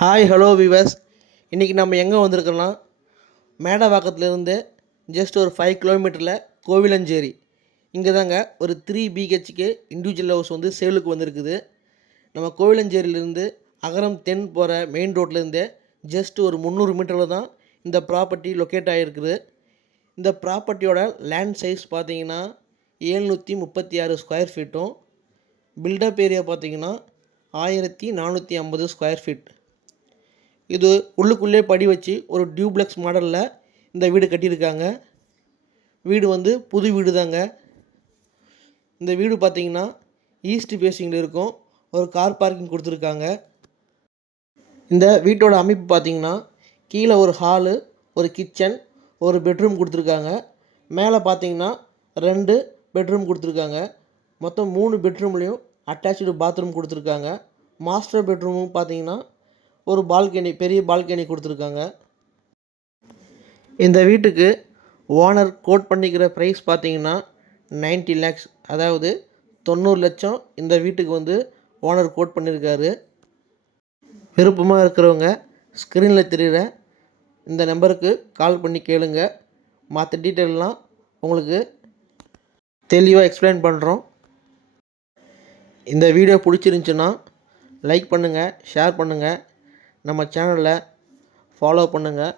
Hi hello விவஸ். இன்றைக்கி நம்ம எங்கே வந்திருக்கோம்னா மேடவாக்கத்துலேருந்து ஜஸ்ட் ஒரு 5 கிலோமீட்டரில் கோவிலஞ்சேரி. இங்கே தாங்க ஒரு 3 பிஹெச்கே இண்டிவிஜுவல் ஹவுஸ் வந்து சேலுக்கு வந்திருக்குது. நம்ம கோவிலஞ்சேரியிலேருந்து அகரம் 10 போகிற மெயின் ரோட்லேருந்தே ஜஸ்ட் ஒரு 300 மீட்டரில் தான் இந்த ப்ராப்பர்ட்டி லொக்கேட் ஆகிருக்குது. இந்த ப்ராப்பர்ட்டியோட லேண்ட் சைஸ் பார்த்தீங்கன்னா 736 ஸ்கொயர் ஃபீட்டும், பில்டப் ஏரியா பார்த்தீங்கன்னா 1450 ஸ்கொயர் ஃபீட். இது உள்ளுக்குள்ளே படி வச்சு ஒரு டியூப்ளெக்ஸ் மாடலில் இந்த வீடு கட்டியிருக்காங்க. வீடு வந்து புது வீடு தாங்க. இந்த வீடு பார்த்திங்கன்னா ஈஸ்ட் ஃபேஸிங்கில் இருக்கும். ஒரு கார் பார்க்கிங் கொடுத்துருக்காங்க. இந்த வீட்டோட அமைப்பு பார்த்திங்கன்னா கீழே ஒரு ஹாலு, ஒரு கிச்சன், ஒரு பெட்ரூம் கொடுத்துருக்காங்க. மேலே பார்த்திங்கன்னா 2 பெட்ரூம் கொடுத்துருக்காங்க. மொத்தம் 3 பெட்ரூம்லேயும் அட்டாச்சு பாத்ரூம் கொடுத்துருக்காங்க. மாஸ்டர் பெட்ரூமும் பார்த்திங்கன்னா ஒரு பால்கனி, பெரிய பால்கனி கொடுத்துருக்காங்க. இந்த வீட்டுக்கு ஓனர் கோட் பண்ணிக்கிற ப்ரைஸ் பார்த்தீங்கன்னா 90 lakhs, அதாவது 90 லட்சம் இந்த வீட்டுக்கு வந்து ஓனர் கோட் பண்ணியிருக்காரு. விருப்பமாக இருக்கிறவங்க ஸ்க்ரீனில் தெரிகிற இந்த நம்பருக்கு கால் பண்ணி கேளுங்க. மற்ற டீட்டெயிலெலாம் உங்களுக்கு தெளிவாக எக்ஸ்பிளைன் பண்ணுறோம். இந்த வீடியோ பிடிச்சிருந்துச்சுன்னா லைக் பண்ணுங்கள், ஷேர் பண்ணுங்கள், நம்ம சேனலை ஃபாலோ பண்ணுங்கள்.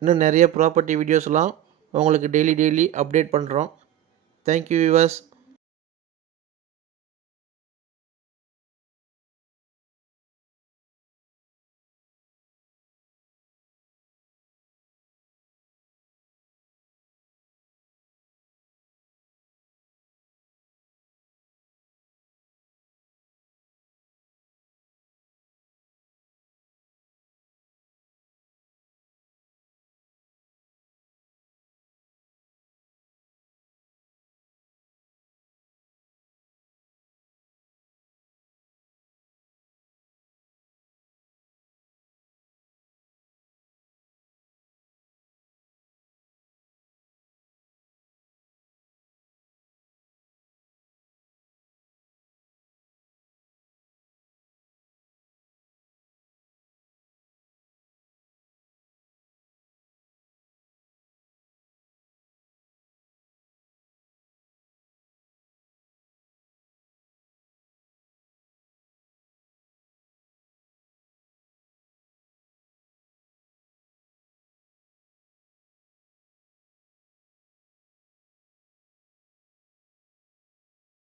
இன்னும் நிறைய ப்ராப்பர்ட்டி வீடியோஸ்லாம் உங்களுக்கு டெய்லி அப்டேட் பண்ணுறோம். Thank you viewers.